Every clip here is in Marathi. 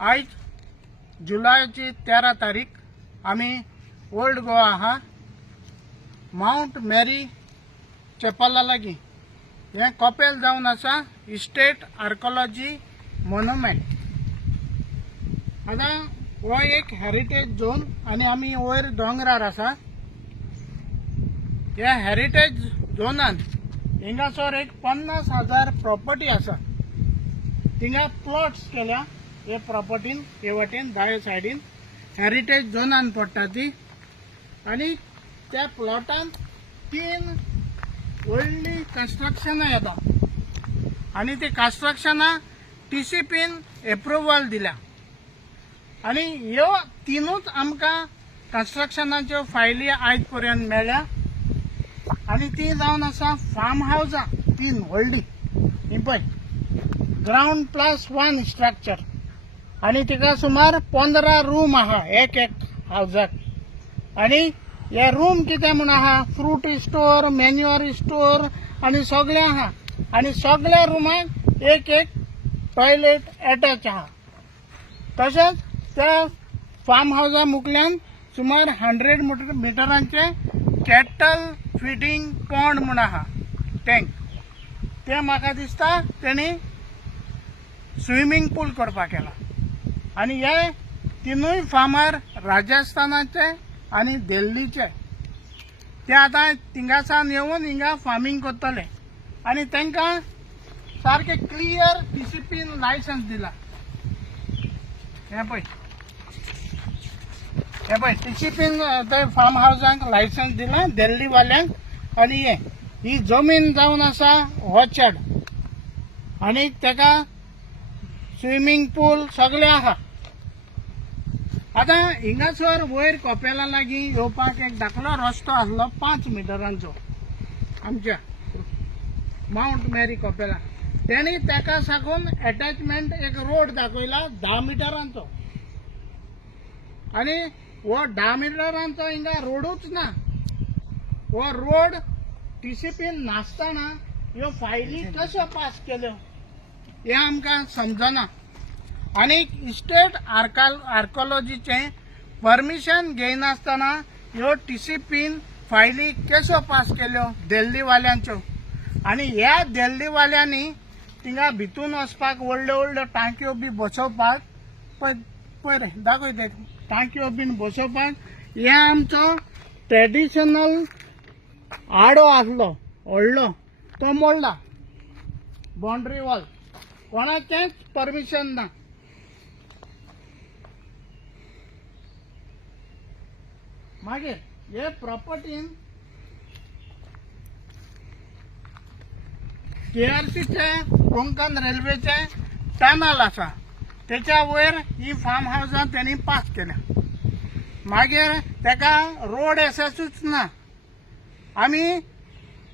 आज जुलैची 13 तारीख आम्ही ओल्ड गोवा हा माउंट मेरी चेपला लागी हे कपेल जाऊन असा स्टेट आर्कोलॉजी मॉन्युमेंट आता हो एक हेरिटेज झोन आणि आम्ही वयर डोंगरार असा या हेरिटेज झोनान हिंगासर एक 50,000 प्रॉपर्टी असा थिंगा प्लॉट्स केल्या हे प्रॉपर्टीन हे वाटेन दावे सायडीन हेरिटेज झोनान पडटा ती आणि त्या प्लॉटान 3 व्हडली कन्स्ट्रक्शनां येता आणि ते कन्स्ट्रक्शनां TCPन एप्रुवल दिल्या आणि ह्यो तीनूच आमकां कन्स्ट्रक्शनाच्यो फायली आयज पर्यंत मेळ्ळ्या आणि ती जावन आसा फार्म हावसां 3 व्हडली ही पळय ग्राउंड +1 स्ट्रक्चर आणि तिका सुमार 15 रूम आहा एक हावसाक आणि हे रूम कितें म्हण आहा फ्रूट स्टोर मॅन्युअर स्टोर आणि सगळें आहा आणि सगळ्या रुमाक एक टॉयलेट अटॅच आहा तशेंच त्या फार्म हावसा मुखल्यान सुमार 100 मिटरांचे कॅटल फिडिंग पॉन्ड म्हण आहा टँक ते म्हाका दिसता तेणी स्विमींग पूल करपाक केला आणि हे तिनूय फार्मर राजस्थानाचे आणि दिल्लीचे ते आता थिंगासान येवन हिंगा फार्मिंग करतले आणि तांकां सारखे क्लियर TCPन लायसन्स दिला हे पळय TCPन ते फार्म हावसांक लायसन्स दिला दिल्ली वाल्यांक आणि ही जमीन जावन आसा ऑर्चर्ड आणि तेका स्विमींग पूल सगळे आहा आता हिंगासर वयर कपेला लागीं येवपाक एक धाकलो रस्तो आसलो 5 मिटरांचो आमच्या माउंट मेरी कपेला तेणी तेका साकून अटॅचमेंट एक रोड दाखयला 10 मिटरांचो आणि हो 10 मिटरांचो हिंगा रोडूच ना हो रोड TCPन नासतना ह्यो फायली कशो पास केल्यो हे आमकां समजना आणि स्टेट आर्कोलॉजीचे परमिशन घेयनासतना ह्यो TCPन फायली कशो पास केल्यो दिल्ली वाल्यांच्यो आणि ह्या दिल्ली वाल्यांनी थिंगा भितून वचपाक व्हडल्यो टांक्यो बी बसोवपाक पळय रे दाखय ते टांक्यो बीन बसोवपाक हे आमचो ट्रेडिशनल आडो आसलो व्हडलो तो मोडला बाउंड्री वॉल कोणाचेंच परमिशन ना मागीर हे प्रॉपर्टीन KRCचे कोंकण रेल्वेचे टनल आसा त्याच्या वयर ही फार्म हावसां त्यांनी पास केल्या मागीर तेका रोड एक्सेसूच ना आमी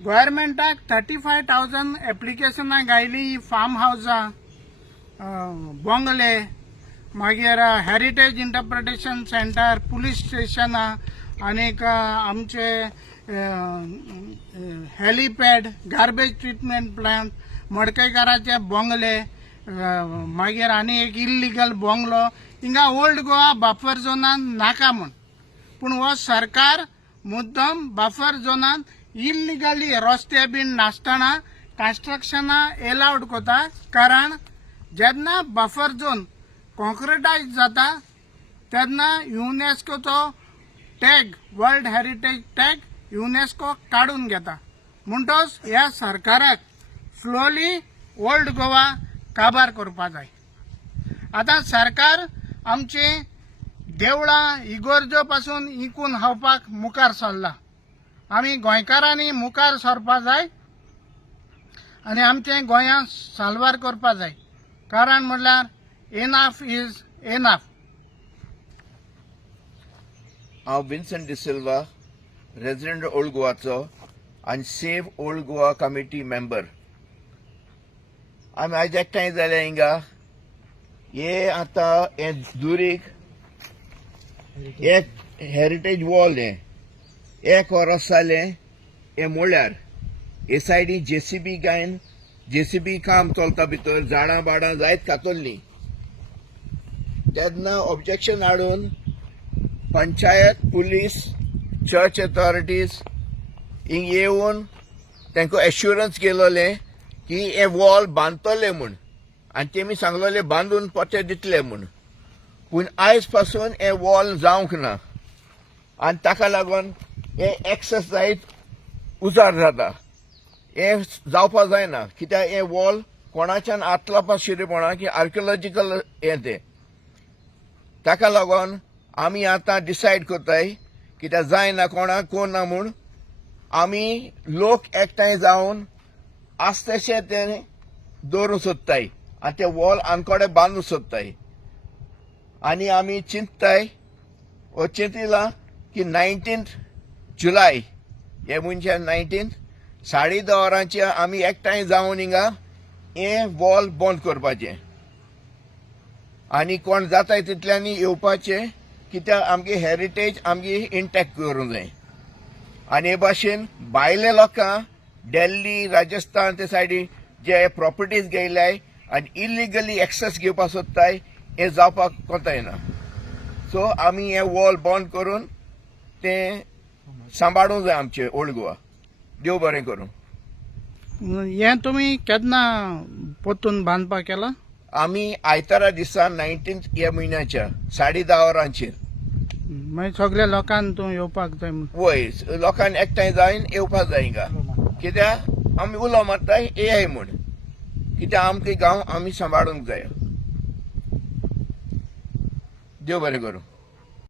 गव्हर्मेंटाक 35,000 एप्लिकेशनां घायली ही फार्म हावसां बंगले मागीर हेरिटेज इंटरप्रिटेशन सेंटर पुलीस स्टेशनां आनीक आमचे हेलिपॅड गार्बेज ट्रीटमेंट प्लांट मडकयकाराचे बंगले मागीर आनी एक इल्लीगल बंगलो हिंगा ओल्ड गोवा बफर झोनान नाका म्हूण पूण हो सरकार मुद्दम बफर झोनान इल्लीगली रस्ते बीन नासतना कन्स्ट्रक्शनां एलावड करता कारण जेन्ना बफर झोन कॉन्क्रिटायज जाता तेन्ना युनेस्कोचो tag world heritage tag UNESCO काढून घेता म्हणटच ह्या सरकाराक स्लोली ओल्ड गोवा काबार करपा जाय आता सरकार आमची देवळां इगोर्जो पासून इकून हावपाक मुखार सरला आमी गोंयकारांनी मुखार सरपा जाय आनी आमचे गोंयां साल्वार करपा जाय कारण म्हणल्यार एनाफ इज एनाफ हांव विन्संट डिसिल्वा रेजिडेंट ओल्ड गोवाचो आनी save old Goa committee member आमी आयज एकठांय जाले हिंगा हे आतां हे दुरीक एक हेरिटेज वॉल हे 1 वर्स जालें हे मोळ्यार हे सायडीन JCB गायन JCB काम चलता भितर झाडां बाडां जायत कातरलीं तेन्ना ऑब्जेक्शन हाडून पंचायत पुलीस चर्च अथॉरिटीज हिंग येवन तांकां एश्युरन्स केलोले की हे वॉल बांदतले म्हूण आनी तेमी सांगलोले बांदून पोते दितले म्हूण पूण आयज पासून हे वॉल जावंक ना आनी ताका लागून हे एक्सेस जायत उजार जाता हे जावपा जायना कित्याक हे वॉल कोणाच्यान आतलापा शिरीपणा की आर्किओलॉजिकल हे ते ताका लागून आमी आतां डिसायड करताय कित्याक जायना कोणाक कोण ना म्हूण आमी लोक एकठांय जावन आस्तेशे ते दवरूंक सोदताय आनी ते वॉल आनकोडे बांदूंक सोदताय आनी आमी चिंतताय व चिंतिलां की 19 जुलय हे म्हणजे 19 10:30 वरांचे आमी एकठांय जावन हिंगा हे वॉल बंद करपाचें आनी कोण जाताय तितल्यांनी येवपाचें कित्याक आमगे हेरिटेज आमगी इंटॅक्ट करूंक जाय आनी हे भाशेन भायले लोकां दिल्ली राजस्थान ते सायडीन जे प्रॉपर्टीज घेयल्याय आनी इलिगली एक्सेस घेवपाक सोदताय हे जावपाक कोताय ना सो आमी हे वॉल बंद करून ते सांबाळूंक जाय आमचे ओल्ड गोवा देव बरें करूं हे तुमी केन्ना पोतून बांदपाक केला आमी आयतारा दिसा 19 ह्या म्हयन्याच्या 10:30 वरांचेर मागीर सगळ्या लोकांक तूं येवपाक जाय म्हूण वय लोकांनी एकठांय जावन येवपाक जाय हिंगा कित्याक आमी उलो मारताय ए म्हूण कित्याक आमचे गांव आमी सांबाळूंक जाय देव बरें करूं